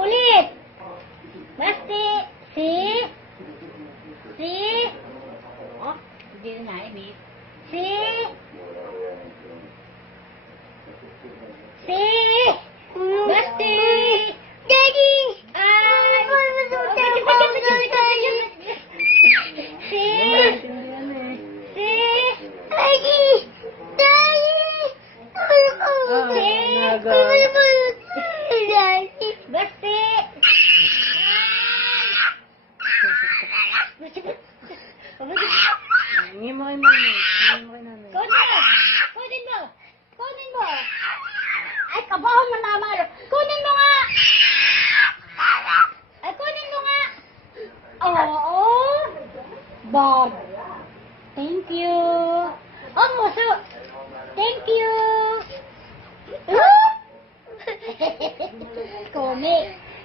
Makulit. Basti. Si. Oh, hindi na naibig. Si. Basti. Daddy. Ay. Si. Basti. Hingin mo kay nanay. Hingin mo kay nanay. Kunin mo. Ay, kabahon mo naman. Kunin mo nga. Ay, kunin mo nga. Oo. Bob. Thank you. Oh, muso. Thank you. Kumi.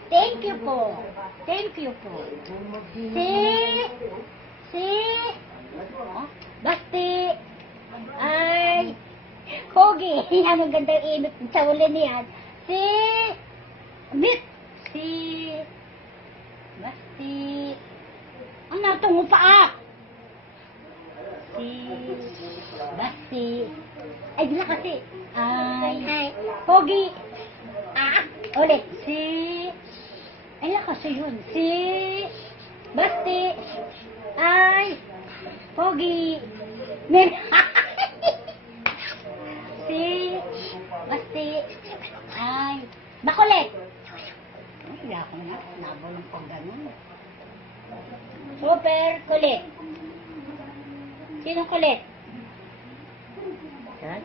Thank you po. Thank you po. Si. Oh, Basti. Ay. Pogi. Yan ang gandang init sa uli niyan. Bit. Basti. Ang natungo pa Basti. Ay, bila kasi. Ay. Pogi. Ulit. Ay, kasi yun. Basti. Ay. Pogi. Men. Basti. Ay. Makulit. Ay, wala ko na. Nabulong ko ganun. Super kulit. Sino kulit? Yan.